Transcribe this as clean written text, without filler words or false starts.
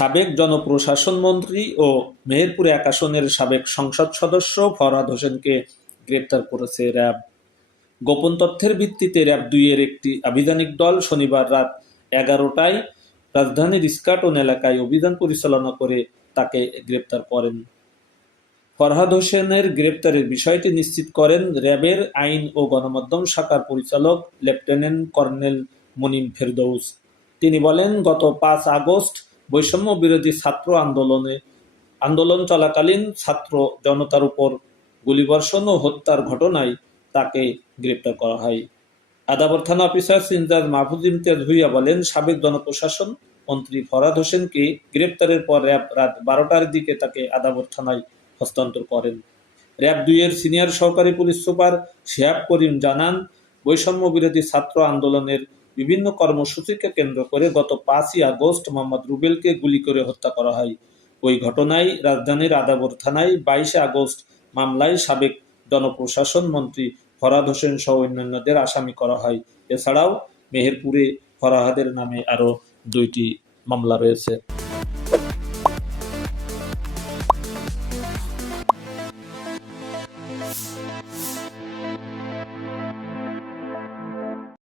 সাবেক জনপ্রশাসন মন্ত্রী ও মেহেরপুর ১ আসনের সাবেক সংসদ সদস্য ফরহাদ হোসেনকে গ্রেপ্তার করেছে র্যাব। গোপন তথ্যের ভিত্তিতে র্যাব-২ এর একটি আভিযানিক দল শনিবার রাত ১১টায় রাজধানীর ইস্কাটন এলাকায় অভিযান পরিচালনা করে তাকে গ্রেপ্তার করেন। ফরহাদ হোসেনের গ্রেপ্তারের বিষয়টি নিশ্চিত করেন র্যাবের আইন ও গণমাধ্যম শাখার পরিচালক লেফটেন্যান্ট কর্নেল মুনিম ফেরদৌস। তিনি বলেন, গত ৫ আগস্ট বৈষম্য বিরোধী ছাত্র আন্দোলন চলাকালীন ছাত্র জনতার উপর গুলিবর্ষণ ও হত্যার ঘটনায় তাকে গ্রেপ্তার করা হয়। আদাবর থানা অফিসার ইনচার্জ মাহফুজ ইমতিয়াজ ভূঁইয়া বলেন, সাবেক জনপ্রশাসন মন্ত্রী ফরহাদ হোসেনকে গ্রেপ্তারের পর র্যাব রাত ১২টার দিকে তাকে আদাবর থানায় হস্তান্তর করেন। র্যাব-২ এর সিনিয়র সহকারী পুলিশ সুপার শিহাব করিম জানান, বৈষম্য বিরোধী ছাত্র আন্দোলনের বিভিন্ন কর্মসূচিকে কেন্দ্র করে গত ৫ই আগস্ট মোহাম্মদ রুবেলকে গুলি করে হত্যা করা হয়। ওই ঘটনায় রাজধানীর আদাবর থানায় ২২শে আগস্ট মামলায় সাবেক জনপ্রশাসন মন্ত্রী ফরহাদ হোসেন সহ অন্যান্যদের আসামি করা হয়। এছাড়াও মেহেরপুরে ফরহাদের নামে আরও ২টি মামলা রয়েছে।